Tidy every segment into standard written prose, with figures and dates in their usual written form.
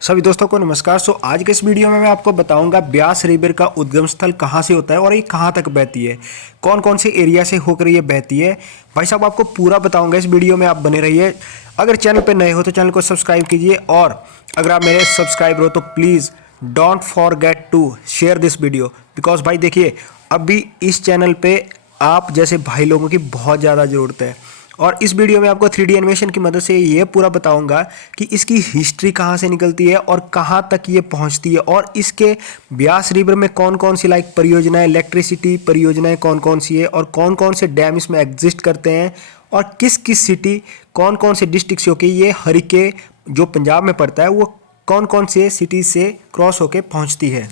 सभी दोस्तों को नमस्कार। आज के इस वीडियो में मैं आपको बताऊंगा ब्यास रिवर का उद्गम स्थल कहाँ से होता है और ये कहाँ तक बहती है, कौन कौन से एरिया से होकर ये बहती है। भाई साहब आपको पूरा बताऊंगा, इस वीडियो में आप बने रहिए। अगर चैनल पर नए हो तो चैनल को सब्सक्राइब कीजिए, और अगर आप मेरे सब्सक्राइबर हो तो please don't forget to share this video. Because भाई देखिए, अभी इस चैनल पर आप जैसे भाई लोगों की बहुत ज़्यादा ज़रूरत है। और इस वीडियो में आपको 3D एनिमेशन की मदद से ये पूरा बताऊंगा कि इसकी हिस्ट्री कहाँ से निकलती है और कहाँ तक ये पहुँचती है, और इसके ब्यास रिवर में कौन कौन सी परियोजनाएं, इलेक्ट्रिसिटी परियोजनाएं कौन कौन सी है, और कौन कौन से डैम इसमें एग्जिस्ट करते हैं, और किस किस सिटी, कौन कौन से डिस्ट्रिक्ट से होकर ये हरिके जो पंजाब में पड़ता है वो कौन कौन से सिटी से क्रॉस होकर पहुँचती है।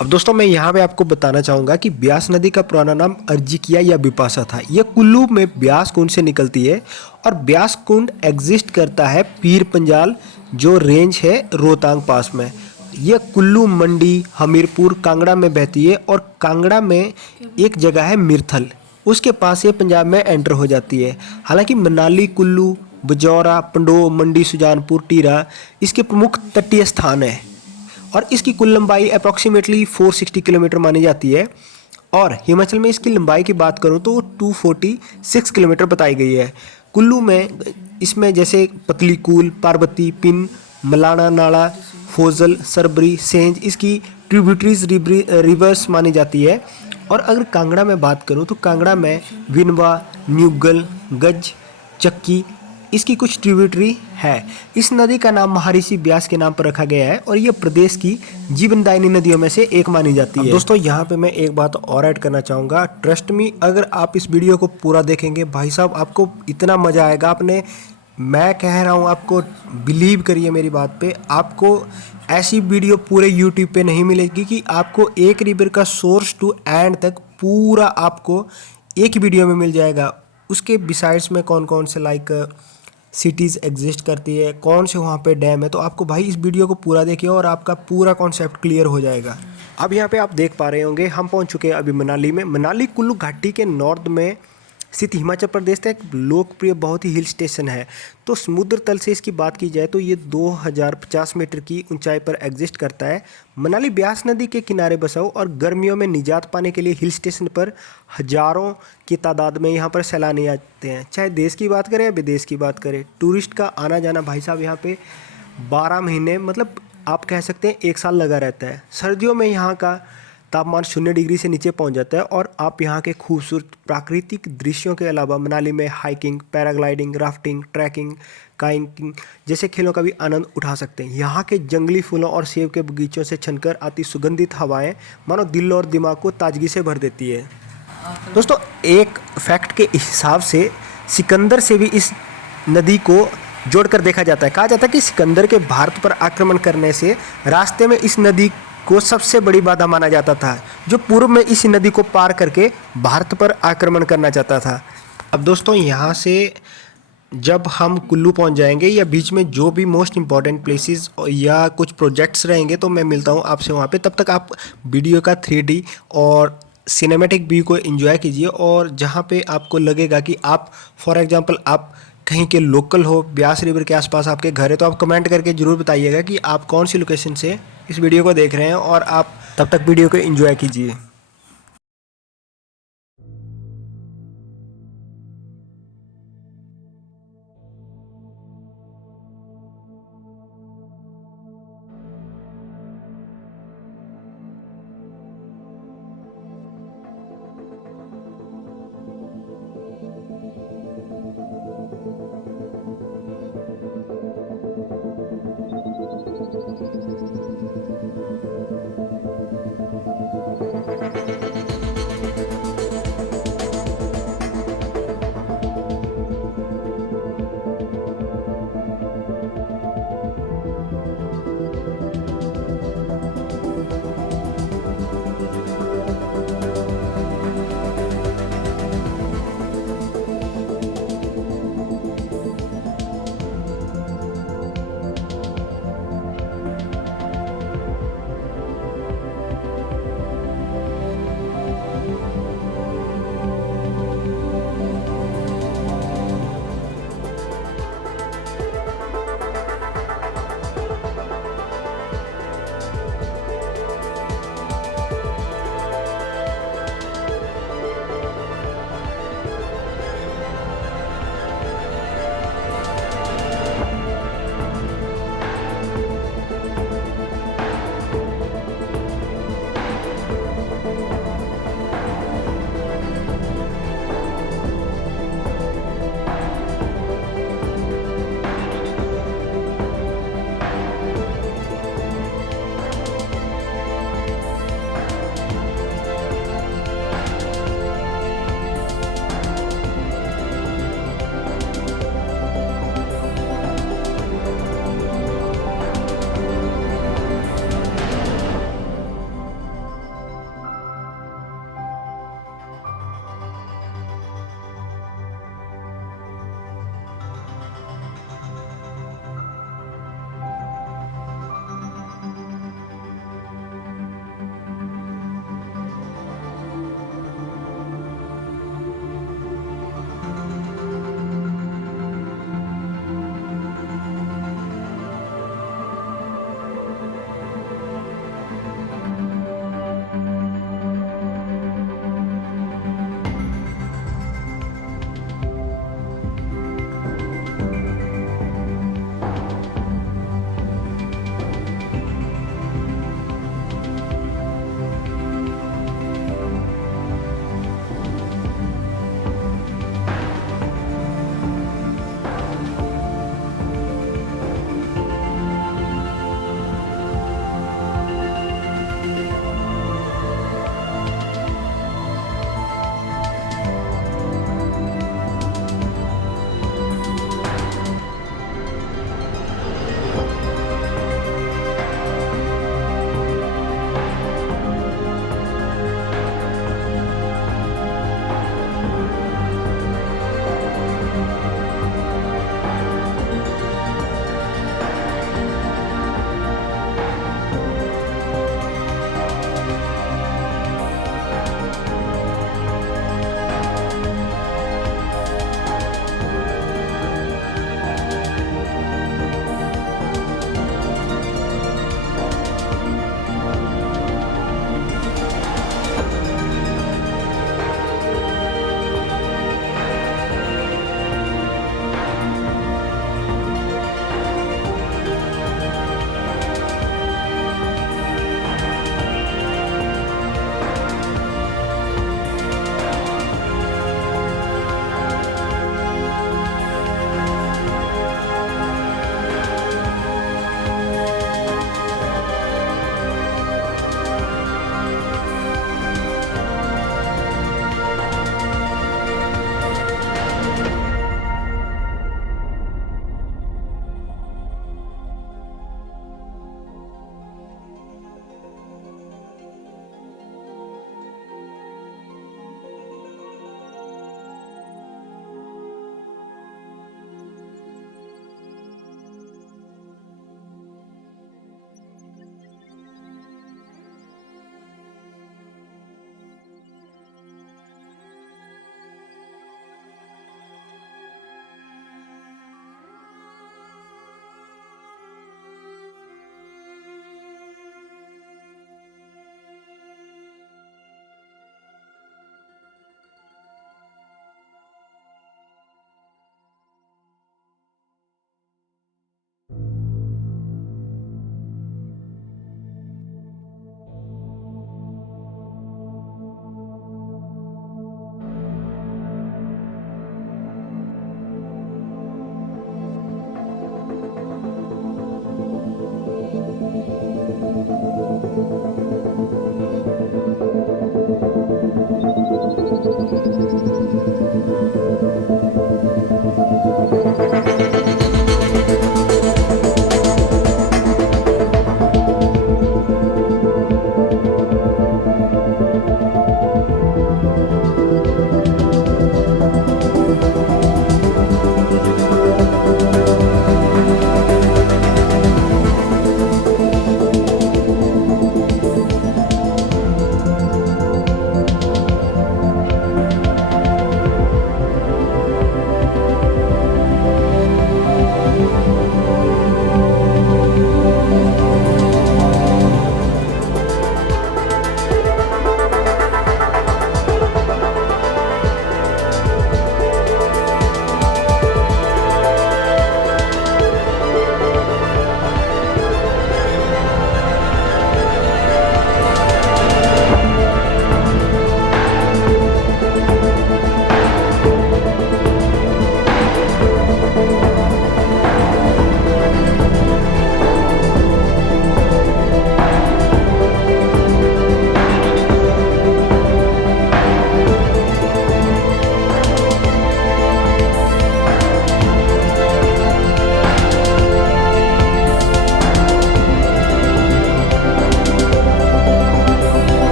अब दोस्तों मैं यहाँ पे आपको बताना चाहूँगा कि ब्यास नदी का पुराना नाम अर्जिकिया या बिपाशा था। यह कुल्लू में ब्यास कुंड से निकलती है, और ब्यास कुंड एग्जिस्ट करता है पीर पंजाल जो रेंज है रोहतांग पास में। यह कुल्लू, मंडी, हमीरपुर, कांगड़ा में बहती है, और कांगड़ा में एक जगह है मिरथल, उसके पास ये पंजाब में एंटर हो जाती है। हालांकि मनाली, कुल्लू, बजौरा, पंडोह, मंडी, सुजानपुर, टीरा इसके प्रमुख तटीय स्थान है, और इसकी कुल लंबाई अप्रॉक्सीमेटली 460 किलोमीटर मानी जाती है। और हिमाचल में इसकी लंबाई की बात करूं तो 246 किलोमीटर बताई गई है। कुल्लू में इसमें जैसे पतली कूल, पार्वती, पिन, मलाना नाला, फोजल, सरबरी, सेंज इसकी ट्रिब्यूटरीज रिवर्स मानी जाती है। और अगर कांगड़ा में बात करूं तो कांगड़ा में विनवा, न्यूगल, गज, चक्की इसकी कुछ ट्रिब्यूटरी है। इस नदी का नाम महर्षि व्यास के नाम पर रखा गया है, और यह प्रदेश की जीवनदायिनी नदियों में से एक मानी जाती है। दोस्तों यहाँ पे मैं एक बात और ऐड करना चाहूँगा, ट्रस्ट मी, अगर आप इस वीडियो को पूरा देखेंगे भाई साहब आपको इतना मज़ा आएगा। मैं कह रहा हूँ, आपको बिलीव करिए मेरी बात पे, आपको ऐसी वीडियो पूरे यूट्यूब पे नहीं मिलेगी कि आपको एक रिवर का सोर्स टू एंड तक पूरा आपको एक वीडियो में मिल जाएगा। उसके बिसाइड्स में कौन कौन से सिटीज़ एग्जिस्ट करती है, कौन से वहाँ पे डैम है, तो आपको भाई इस वीडियो को पूरा देखिए और आपका पूरा कॉन्सेप्ट क्लियर हो जाएगा। अब यहाँ पे आप देख पा रहे होंगे हम पहुँच चुके हैं अभी मनाली में। मनाली कुल्लू घाटी के नॉर्थ में स्थित हिमाचल प्रदेश का एक लोकप्रिय बहुत ही हिल स्टेशन है। तो समुद्र तल से इसकी बात की जाए तो ये 2050 मीटर की ऊंचाई पर एग्जिस्ट करता है। मनाली ब्यास नदी के किनारे बसा हो, और गर्मियों में निजात पाने के लिए हिल स्टेशन पर हजारों की तादाद में यहाँ पर सैलानी आते हैं। चाहे देश की बात करें या विदेश की बात करें, टूरिस्ट का आना जाना भाई साहब यहाँ पे 12 महीने, मतलब आप कह सकते हैं 1 साल लगा रहता है। सर्दियों में यहाँ का तापमान 0 डिग्री से नीचे पहुंच जाता है, और आप यहाँ के खूबसूरत प्राकृतिक दृश्यों के अलावा मनाली में hiking, paragliding, rafting, trekking, kayaking जैसे खेलों का भी आनंद उठा सकते हैं। यहाँ के जंगली फूलों और सेब के बगीचों से छनकर आती सुगंधित हवाएं मानो दिल और दिमाग को ताजगी से भर देती है। दोस्तों एक फैक्ट के हिसाब से सिकंदर से भी इस नदी को जोड़कर देखा जाता है। कहा जाता है कि सिकंदर के भारत पर आक्रमण करने से रास्ते में इस नदी को सबसे बड़ी बाधा माना जाता था, जो पूर्व में इस नदी को पार करके भारत पर आक्रमण करना चाहता था। अब दोस्तों यहाँ से जब हम कुल्लू पहुँच जाएंगे, या बीच में जो भी मोस्ट इम्पॉर्टेंट प्लेसेस या कुछ प्रोजेक्ट्स रहेंगे तो मैं मिलता हूँ आपसे वहाँ पे। तब तक आप वीडियो का 3D और सिनेमैटिक व्यू को एंजॉय कीजिए, और जहाँ पे आपको लगेगा कि आप फॉर एग्जांपल आप कहीं के लोकल हो, ब्यास रिवर के आसपास आपके घर है, तो आप कमेंट करके ज़रूर बताइएगा कि आप कौन सी लोकेशन से इस वीडियो को देख रहे हैं, और आप तब तक वीडियो को एंजॉय कीजिए।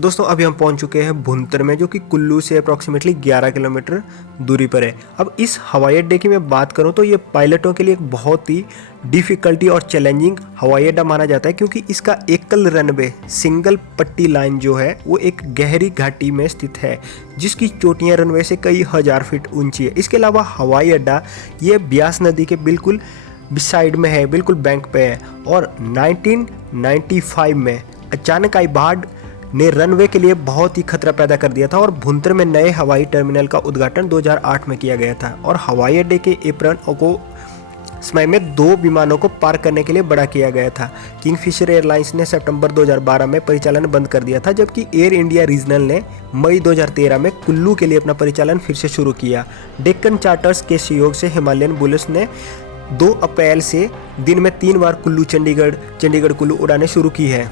तो दोस्तों अभी हम पहुंच चुके हैं भुंतर में, जो कि कुल्लू से अप्रॉक्सीमेटली 11 किलोमीटर दूरी पर है। अब इस हवाई अड्डे की मैं बात करूं तो ये पायलटों के लिए एक बहुत ही डिफ़िकल्टी और चैलेंजिंग हवाई अड्डा माना जाता है, क्योंकि इसका एकल रनवे सिंगल पट्टी लाइन जो है वो एक गहरी घाटी में स्थित है, जिसकी चोटियां रनवे से कई हज़ार फीट ऊंची है। इसके अलावा हवाई अड्डा ये ब्यास नदी के बिल्कुल साइड में है, बिल्कुल बैंक पे है। और 1995 में अचानक आई बाढ़ ने रनवे के लिए बहुत ही खतरा पैदा कर दिया था और भुंतर में नए हवाई टर्मिनल का उद्घाटन 2008 में किया गया था। और हवाई अड्डे के एप्रन को समय में 2 विमानों को पार करने के लिए बड़ा किया गया था। किंगफिशर एयरलाइंस ने सितंबर 2012 में परिचालन बंद कर दिया था, जबकि एयर इंडिया रीजनल ने मई 2013 में कुल्लू के लिए अपना परिचालन फिर से शुरू किया। डेक्कन चार्टर्स के सहयोग से हिमालयन बुल्स ने 2 अप्रैल से दिन में 3 बार कुल्लू चंडीगढ़ कुल्लू उड़ानें शुरू की है।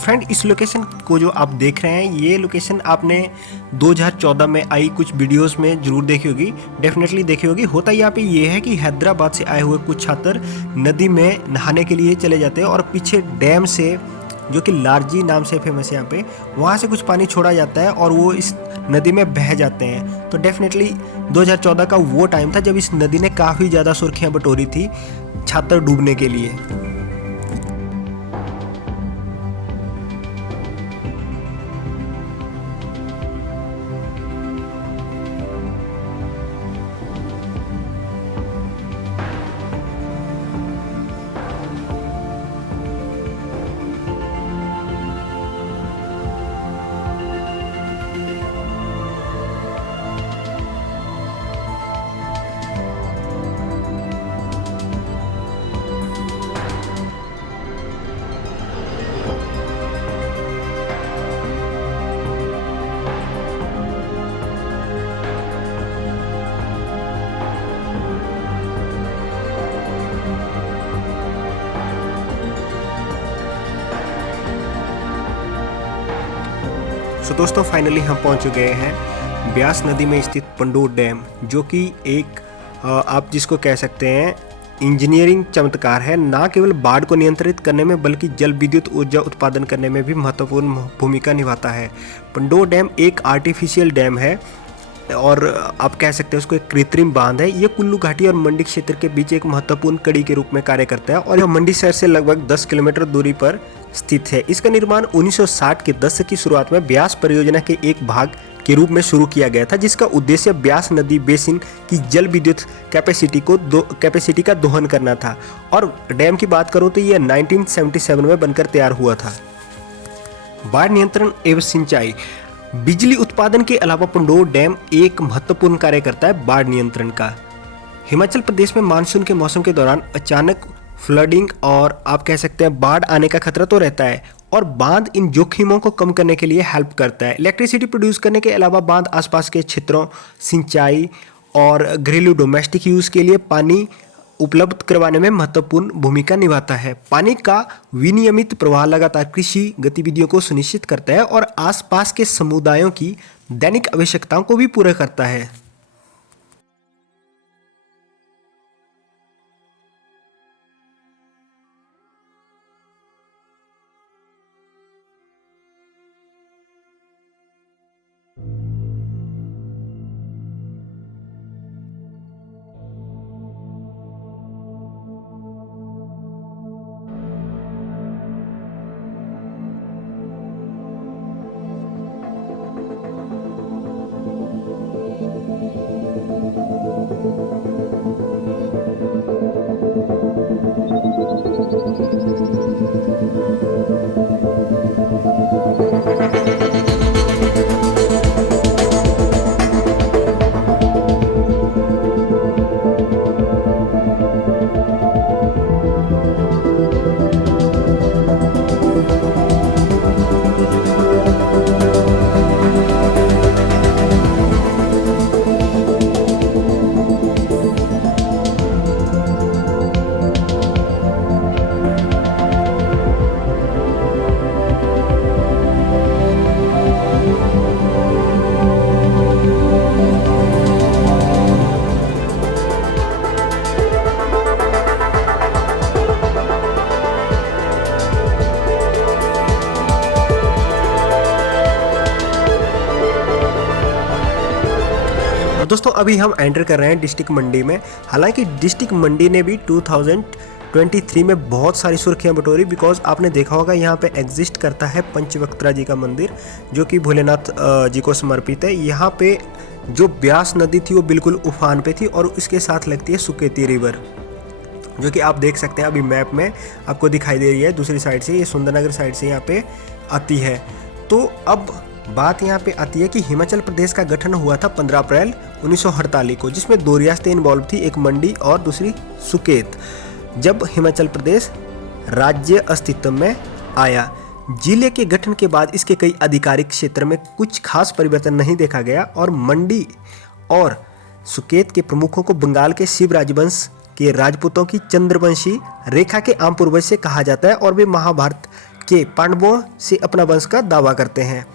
फ्रेंड, इस लोकेशन को जो आप देख रहे हैं, ये लोकेशन आपने 2014 में आई कुछ वीडियोस में जरूर देखी होगी, डेफिनेटली देखी होगी। होता यहाँ पे ये है कि हैदराबाद से आए हुए कुछ छात्र नदी में नहाने के लिए चले जाते हैं और पीछे डैम से, जो कि लारजी नाम से फेमस है यहाँ पे, वहाँ से कुछ पानी छोड़ा जाता है और वो इस नदी में बह जाते हैं। तो डेफिनेटली 2014 का वो टाइम था जब इस नदी ने काफ़ी ज़्यादा सुर्खियाँ बटोरी थी छात्र डूबने के लिए। तो दोस्तों फाइनली हम पहुंच गए हैं ब्यास नदी में स्थित पंडोर डैम, जो कि एक आप जिसको कह सकते हैं इंजीनियरिंग चमत्कार है। ना केवल बाढ़ को नियंत्रित करने में बल्कि जल विद्युत ऊर्जा उत्पादन करने में भी महत्वपूर्ण भूमिका निभाता है। पंडोर डैम एक आर्टिफिशियल डैम है और आप कह सकते हैं उसको एक कृत्रिम बांध है। ये कुल्लू घाटी और मंडी क्षेत्र के बीच एक महत्वपूर्ण कड़ी के रूप में कार्य करता है और यह मंडी शहर से लगभग 10 किलोमीटर दूरी पर स्थित है। इसका निर्माण 1960 के दशक की शुरुआत में ब्यास परियोजना के एक भाग के रूप में शुरू किया गया था, जिसका उद्देश्य ब्यास नदी बेसिन की जल विद्युत कैपेसिटी का दोहन करना था। और डैम की बात करूं तो यह 1977 में बनकर तैयार हुआ था। बाढ़ नियंत्रण एवं सिंचाई। बिजली उत्पादन के अलावा पंडोर डैम एक महत्वपूर्ण कार्य करता है बाढ़ नियंत्रण का। हिमाचल प्रदेश में मानसून के मौसम के दौरान अचानक फ्लडिंग और आप कह सकते हैं बाढ़ आने का खतरा तो रहता है, और बांध इन जोखिमों को कम करने के लिए हेल्प करता है। इलेक्ट्रिसिटी प्रोड्यूस करने के अलावा बांध आसपास के क्षेत्रों, सिंचाई और घरेलू डोमेस्टिक यूज़ के लिए पानी उपलब्ध करवाने में महत्वपूर्ण भूमिका निभाता है। पानी का विनियमित प्रवाह लगातार कृषि गतिविधियों को सुनिश्चित करता है और आसपास के समुदायों की दैनिक आवश्यकताओं को भी पूरा करता है। दोस्तों अभी हम एंटर कर रहे हैं डिस्ट्रिक्ट मंडी में। हालांकि डिस्ट्रिक्ट मंडी ने भी 2023 में बहुत सारी सुर्खियां बटोरी, बिकॉज आपने देखा होगा यहाँ पे एग्जिस्ट करता है पंचवक्त्रा जी का मंदिर, जो कि भोलेनाथ जी को समर्पित है। यहाँ पे जो ब्यास नदी थी वो बिल्कुल उफान पे थी और इसके साथ लगती है सुकेती रिवर, जो कि आप देख सकते हैं अभी मैप में आपको दिखाई दे रही है। दूसरी साइड से ये सुंदरनगर साइड से यहाँ पे आती है। तो अब बात यहाँ पे आती है कि हिमाचल प्रदेश का गठन हुआ था 15 अप्रैल 1948 को, जिसमें 2 रियासतें इन्वॉल्व थी, एक मंडी और दूसरी सुकेत। जब हिमाचल प्रदेश राज्य अस्तित्व में आया, जिले के गठन के बाद इसके कई आधिकारिक क्षेत्र में कुछ खास परिवर्तन नहीं देखा गया और मंडी और सुकेत के प्रमुखों को बंगाल के शिव राजवंश के राजपूतों की चंद्रवंशी रेखा के आम पूर्वज से कहा जाता है और वे महाभारत के पांडवों से अपना वंश का दावा करते हैं।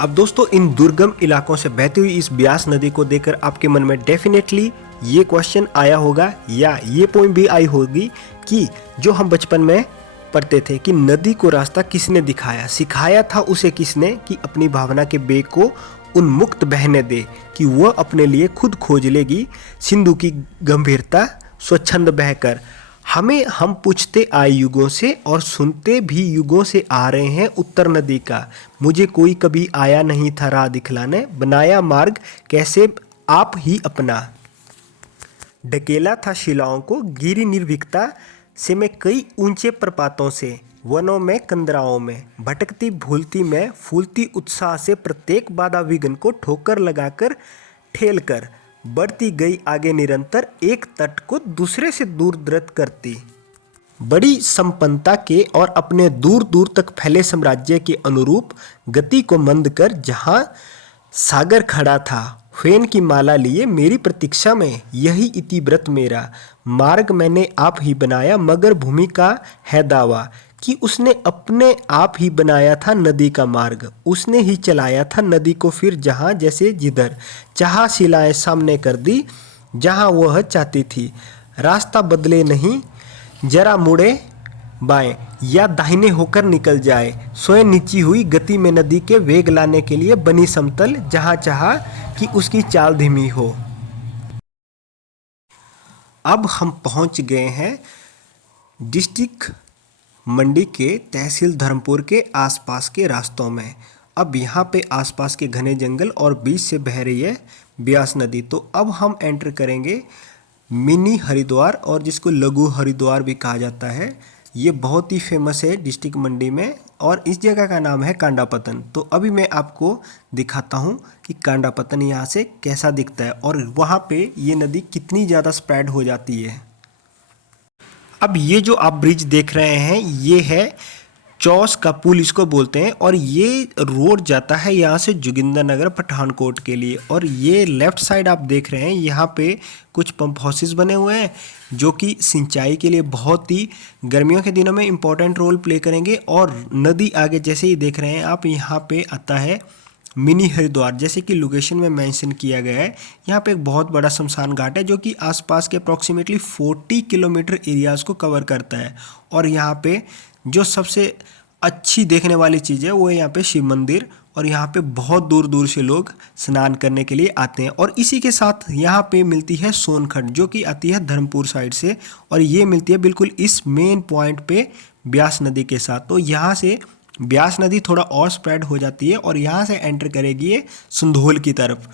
अब दोस्तों, इन दुर्गम इलाकों से बहती हुई इस ब्यास नदी को देखकर आपके मन में डेफिनेटली ये क्वेश्चन आया होगा या ये पॉइंट भी आई होगी कि जो हम बचपन में पढ़ते थे कि नदी को रास्ता किसने दिखाया, सिखाया था उसे किसने कि अपनी भावना के बेग को उन्मुक्त बहने दे, कि वह अपने लिए खुद खोज लेगी सिंधु की गंभीरता स्वच्छंद बहकर। हम पूछते आए युगों से और सुनते भी युगों से आ रहे हैं उत्तर नदी का। मुझे कोई कभी आया नहीं था राह दिखलाने, बनाया मार्ग कैसे आप ही अपना। ढकेला था शिलाओं को गिरी निर्भीकता से मैं कई ऊंचे प्रपातों से, वनों में कंदराओं में भटकती भूलती मैं फूलती उत्साह से प्रत्येक बाधा विघ्न को ठोकर लगाकर ठेल कर बढ़ती गई आगे निरंतर एक तट को दूसरे से दूर द्रत करती। बड़ी संपन्नता के और अपने दूर दूर तक फैले साम्राज्य के अनुरूप गति को मंद कर जहां सागर खड़ा था फेन की माला लिए मेरी प्रतीक्षा में, यही इतिव्रत मेरा मार्ग मैंने आप ही बनाया, मगर भूमि का है दावा कि उसने अपने आप ही बनाया था नदी का मार्ग, उसने ही चलाया था नदी को फिर जहाँ जैसे जिधर चाहा शिलाएं सामने कर दी जहाँ वह चाहती थी। रास्ता बदले नहीं जरा मुड़े बाएं या दाहिने होकर निकल जाए, स्वयं नीची हुई गति में नदी के वेग लाने के लिए बनी समतल जहाँ चाहा कि उसकी चाल धीमी हो। अब हम पहुँच गए हैं डिस्ट्रिक्ट मंडी के तहसील धर्मपुर के आसपास के रास्तों में। अब यहाँ पे आसपास के घने जंगल और बीच से बह रही है ब्यास नदी। तो अब हम एंटर करेंगे मिनी हरिद्वार, और जिसको लघु हरिद्वार भी कहा जाता है। ये बहुत ही फेमस है डिस्ट्रिक्ट मंडी में और इस जगह का नाम है कांडापतन। तो अभी मैं आपको दिखाता हूँ कि कांडापतन यहाँ से कैसा दिखता है और वहाँ पे ये नदी कितनी ज़्यादा स्प्रेड हो जाती है। अब ये जो आप ब्रिज देख रहे हैं ये है चौस का पुल इसको बोलते हैं, और ये रोड जाता है यहाँ से जोगिंदरनगर पठानकोट के लिए। और ये लेफ्ट साइड आप देख रहे हैं यहाँ पे कुछ पंप हाउसेस बने हुए हैं जो कि सिंचाई के लिए बहुत ही गर्मियों के दिनों में इम्पोर्टेंट रोल प्ले करेंगे। और नदी आगे जैसे ही देख रहे हैं आप यहाँ पे आता है मिनी हरिद्वार, जैसे कि लोकेशन में मेंशन किया गया है। यहाँ पे एक बहुत बड़ा शमशान घाट है जो कि आसपास के अप्रॉक्सीमेटली 40 किलोमीटर एरियाज़ को कवर करता है। और यहाँ पे जो सबसे अच्छी देखने वाली चीज़ है वो है यहाँ पे शिव मंदिर, और यहाँ पे बहुत दूर दूर से लोग स्नान करने के लिए आते हैं। और इसी के साथ यहाँ पे मिलती है सोनखंड जो कि आती है धर्मपुर साइड से, और ये मिलती है बिल्कुल इस मेन पॉइंट पे ब्यास नदी के साथ। तो यहाँ से ब्यास नदी थोड़ा और स्प्रेड हो जाती है और यहाँ से एंटर करेगी ये संधोल की तरफ।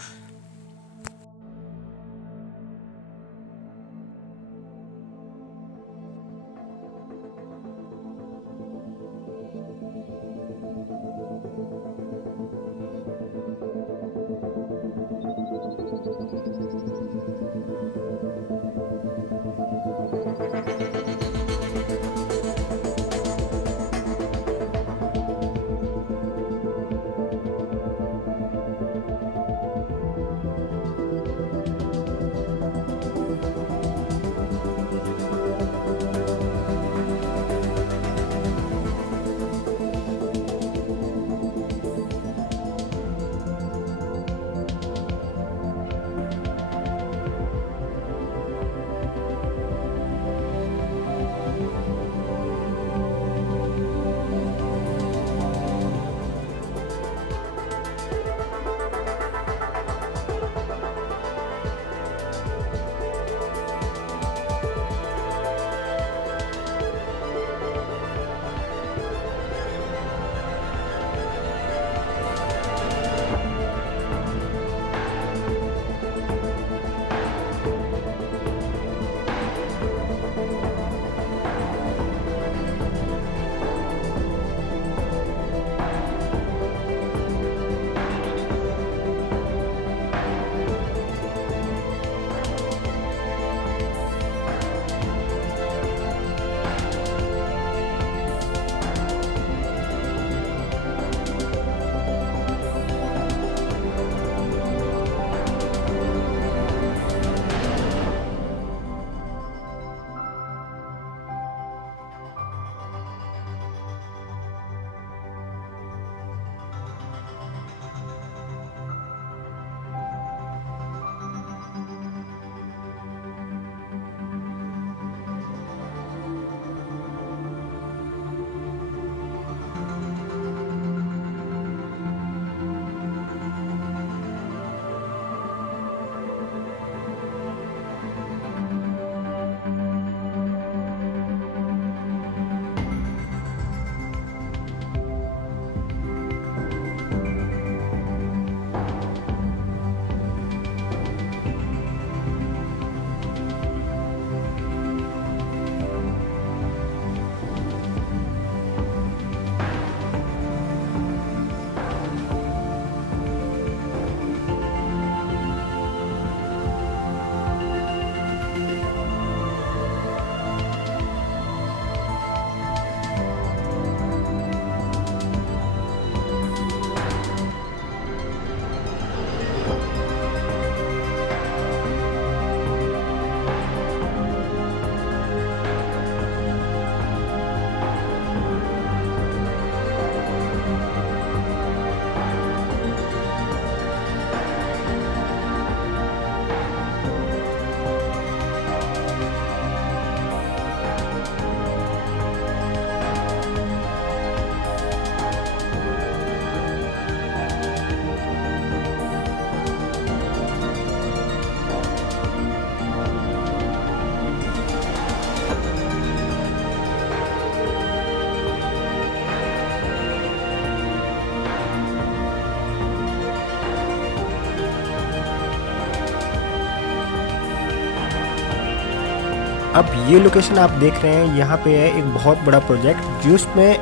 अब ये लोकेशन आप देख रहे हैं, यहाँ पे है एक बहुत बड़ा प्रोजेक्ट जिसमें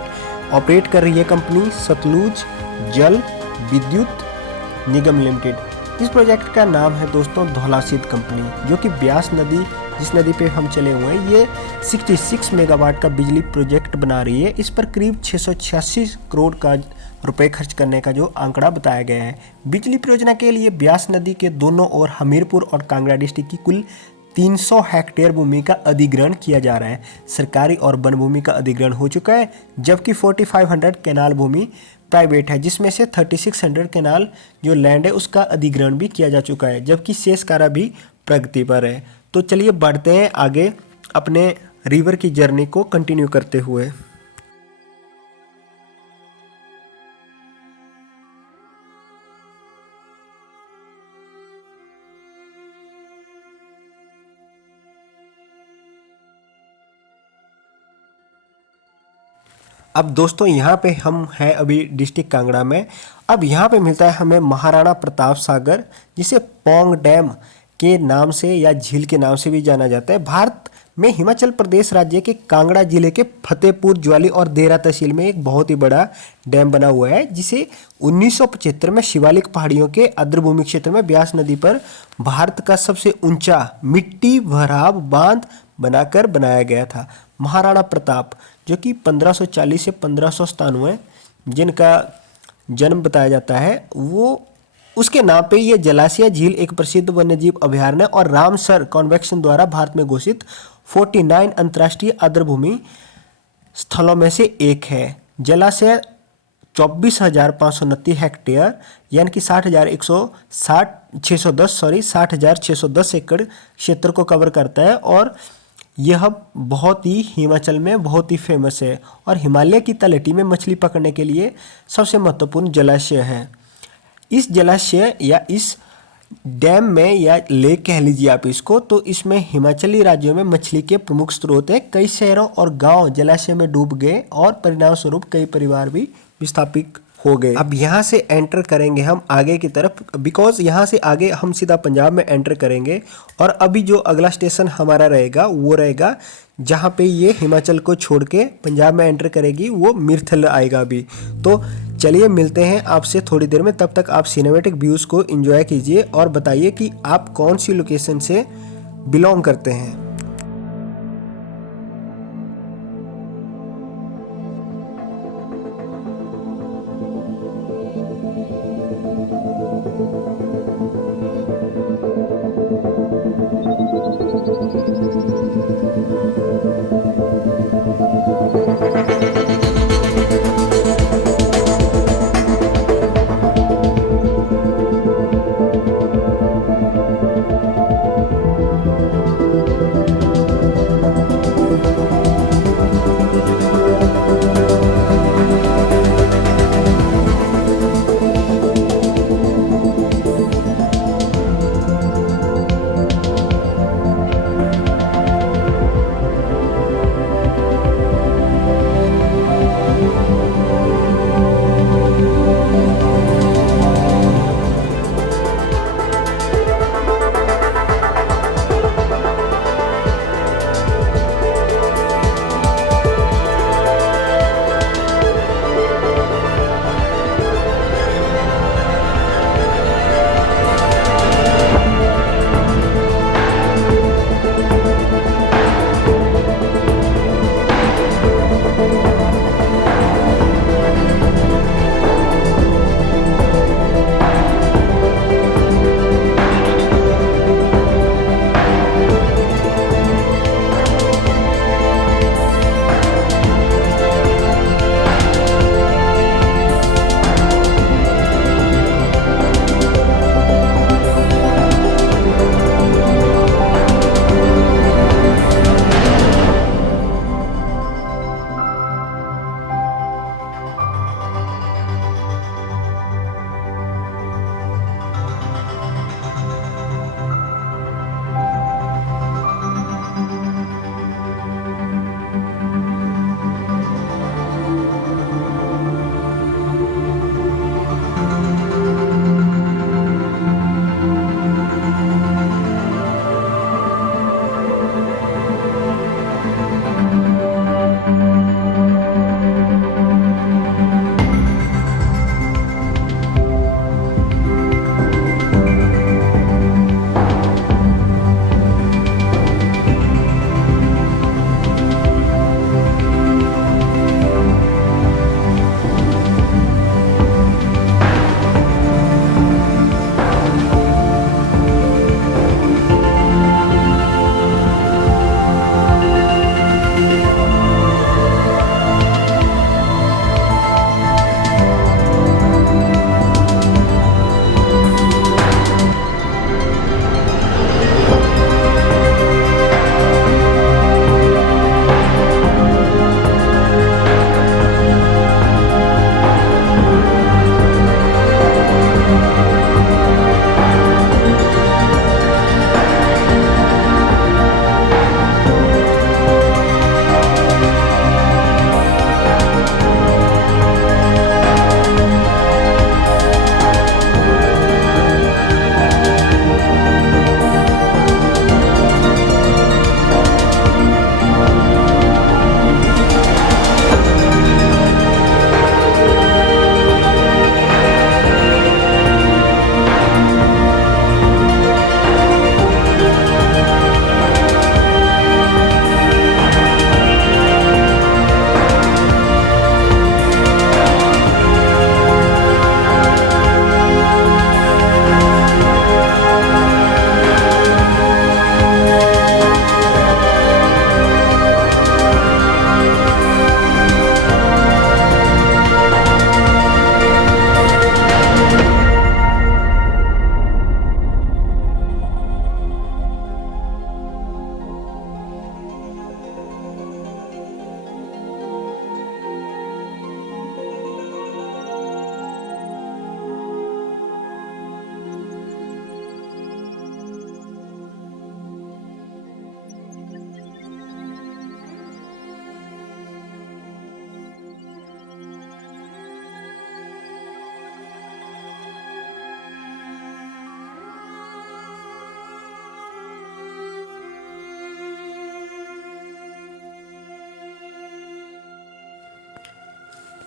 ऑपरेट कर रही है कंपनी सतलुज जल विद्युत निगम लिमिटेड। इस प्रोजेक्ट का नाम है दोस्तों धौलासिद्ध कंपनी, जो कि ब्यास नदी, जिस नदी पे हम चले हुए हैं, ये 66 मेगावाट का बिजली प्रोजेक्ट बना रही है। इस पर करीब 686 करोड़ का रुपए खर्च करने का जो आंकड़ा बताया गया है। बिजली परियोजना के लिए ब्यास नदी के दोनों ओर हमीरपुर और कांगड़ा डिस्ट्रिक्ट की कुल 300 हेक्टेयर भूमि का अधिग्रहण किया जा रहा है। सरकारी और वन भूमि का अधिग्रहण हो चुका है, जबकि 4500 कैनाल भूमि प्राइवेट है, जिसमें से 3600 कैनाल जो लैंड है उसका अधिग्रहण भी किया जा चुका है, जबकि शेष कार्य भी प्रगति पर है। तो चलिए बढ़ते हैं आगे अपने रिवर की जर्नी को कंटिन्यू करते हुए। अब दोस्तों यहाँ पे हम हैं अभी डिस्ट्रिक्ट कांगड़ा में। अब यहाँ पे मिलता है हमें महाराणा प्रताप सागर, जिसे पोंग डैम के नाम से या झील के नाम से भी जाना जाता है। भारत में हिमाचल प्रदेश राज्य के कांगड़ा जिले के फतेहपुर ज्वाली और देहरा तहसील में एक बहुत ही बड़ा डैम बना हुआ है, जिसे 1975 में शिवालिक पहाड़ियों के आर्द्रभूमि क्षेत्र में ब्यास नदी पर भारत का सबसे ऊंचा मिट्टी भराव बांध बनाकर बनाया गया था। महाराणा प्रताप, जो कि 1540 से 1597 जिनका जन्म बताया जाता है, वो उसके नाम पे ये जलाशय झील एक प्रसिद्ध वन्यजीव अभयारण्य और रामसर कॉन्वेंशन द्वारा भारत में घोषित 49 अंतर्राष्ट्रीय आर्द्रभूमि स्थलों में से एक है। जलाशय 24,529 हेक्टेयर यानी कि 60,610 एकड़ क्षेत्र को कवर करता है और यह बहुत ही हिमाचल में बहुत ही फेमस है और हिमालय की तलहटी में मछली पकड़ने के लिए सबसे महत्वपूर्ण जलाशय है। इस जलाशय या इस डैम में या लेक कह लीजिए आप इसको, तो इसमें हिमाचली राज्यों में मछली के प्रमुख स्रोत हैं। कई शहरों और गांव जलाशय में डूब गए और परिणाम स्वरूप कई परिवार भी विस्थापित हो गए। अब यहाँ से एंटर करेंगे हम आगे की तरफ, बिकॉज यहाँ से आगे हम सीधा पंजाब में एंटर करेंगे और अभी जो अगला स्टेशन हमारा रहेगा वो रहेगा जहाँ पे ये हिमाचल को छोड़ के पंजाब में एंटर करेगी, वो मिरथल आएगा अभी। तो चलिए मिलते हैं आपसे थोड़ी देर में, तब तक आप सिनेमैटिक व्यूज़ को एंजॉय कीजिए और बताइए कि आप कौन सी लोकेशन से बिलोंग करते हैं।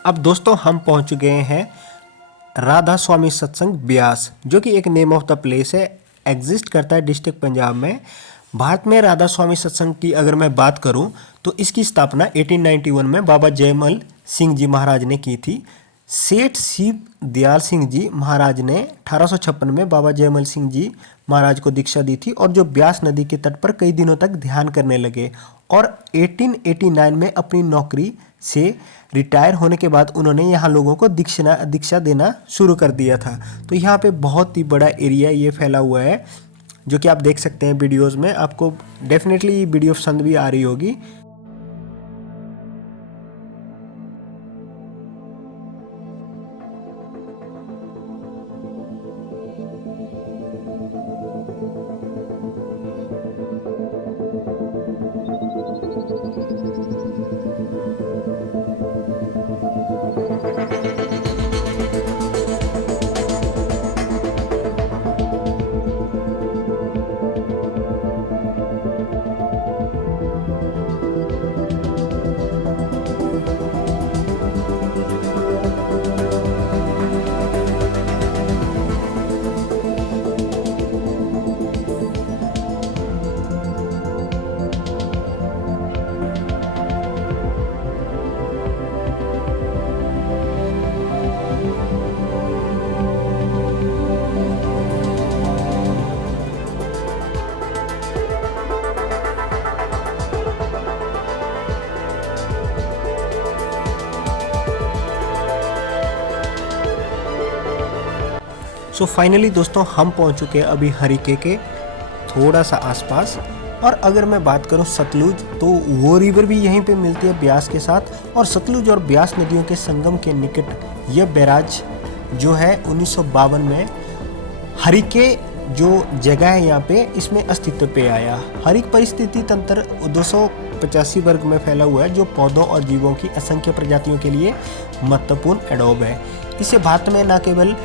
अब दोस्तों हम पहुंच गए हैं राधा स्वामी सत्संग ब्यास, जो कि एक नेम ऑफ द प्लेस है, एग्जिस्ट करता है डिस्ट्रिक्ट पंजाब में। भारत में राधा स्वामी सत्संग की अगर मैं बात करूं तो इसकी स्थापना 1891 में बाबा जयमल सिंह जी महाराज ने की थी। सेठ शिव दयाल सिंह जी महाराज ने 1856 में बाबा जयमल सिंह जी महाराज को दीक्षा दी थी और जो ब्यास नदी के तट पर कई दिनों तक ध्यान करने लगे और 1889 में अपनी नौकरी से रिटायर होने के बाद उन्होंने यहाँ लोगों को दीक्षा देना शुरू कर दिया था। तो यहाँ पे बहुत ही बड़ा एरिया ये फैला हुआ है, जो कि आप देख सकते हैं वीडियोस में। आपको डेफिनेटली वीडियो पसंद भी आ रही होगी। सो फाइनली दोस्तों हम पहुंच चुके हैं अभी हरिके के थोड़ा सा आसपास। और अगर मैं बात करूं सतलुज, तो वो रिवर भी यहीं पे मिलती है ब्यास के साथ। और सतलुज और ब्यास नदियों के संगम के निकट यह बैराज जो है 1952 में हरिके जो जगह है यहाँ पे, इसमें अस्तित्व पे आया। हरिक परिस्थिति तंत्र 285 वर्ग में फैला हुआ है, जो पौधों और जीवों की असंख्य प्रजातियों के लिए महत्वपूर्ण एडोब है। इसे भारत में न केवल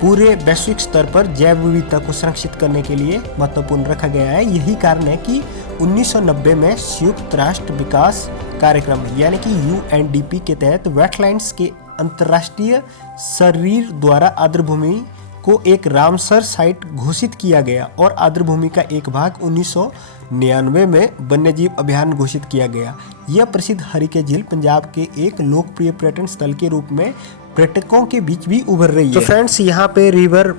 पूरे वैश्विक स्तर पर जैव विविधता को संरक्षित करने के लिए महत्वपूर्ण रखा गया है। यही कारण है कि 1990 में संयुक्त राष्ट्र विकास कार्यक्रम यानी कि UNDP के तहत वेटलैंड्स के अंतर्राष्ट्रीय शरीर द्वारा आर्द्रभूमि को एक रामसर साइट घोषित किया गया और आर्द्रभूमि का एक भाग 1999 में वन्यजीव अभियान घोषित किया गया। यह प्रसिद्ध हरिके झील पंजाब के एक लोकप्रिय पर्यटन स्थल के रूप में पर्यटकों के बीच भी उभर रही है। तो फ्रेंड्स, यहाँ पे रिवर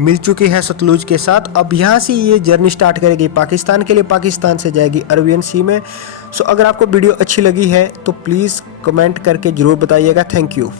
मिल चुकी है सतलुज के साथ। अब यहाँ से ये जर्नी स्टार्ट करेगी पाकिस्तान के लिए, पाकिस्तान से जाएगी अरबियन सी में। सो अगर आपको वीडियो अच्छी लगी है तो प्लीज़ कमेंट करके ज़रूर बताइएगा। Thank you.